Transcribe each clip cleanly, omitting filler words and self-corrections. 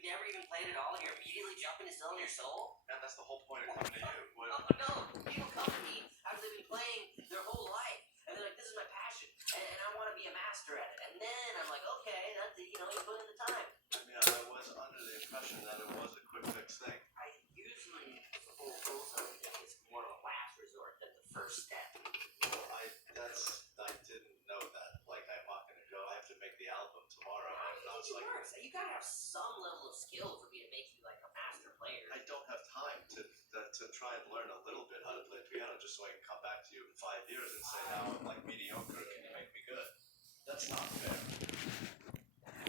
you've never even played at all, and you're immediately jumping to selling your soul? And that's the whole point of coming to you. What? Oh, no. People come to me after they've been playing their whole life, and they're like, this is my passion, and I want to be a master at it. And then I'm like, okay, that's it, you put in the time. I mean, I was under the impression that it was a quick fix thing. I usually, the whole wholesaling thing is more of a last resort than the first step. Well, I didn't know that. Like, I'm not going to go. I have to make the album tomorrow. How I'm do you not think it like. works? You gotta have some level of skill for me to make you like a master player. I don't have time to try and learn a little bit how to play piano just so I can come back to you in 5 years and say, now I'm like mediocre. Can you make me good? That's not fair. I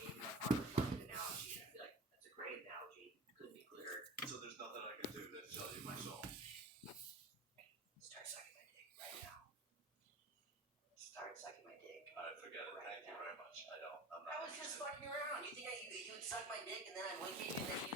gave you a hard fucking analogy, and I feel like that's a great analogy. Couldn't be clearer. So there's nothing I can do to sell you my soul. Start sucking my dick right now. Start sucking my dick. Alright, forget it. Thank you very much. I'm not I was just fucking around. You think you would suck my dick and then I'd wink at you and then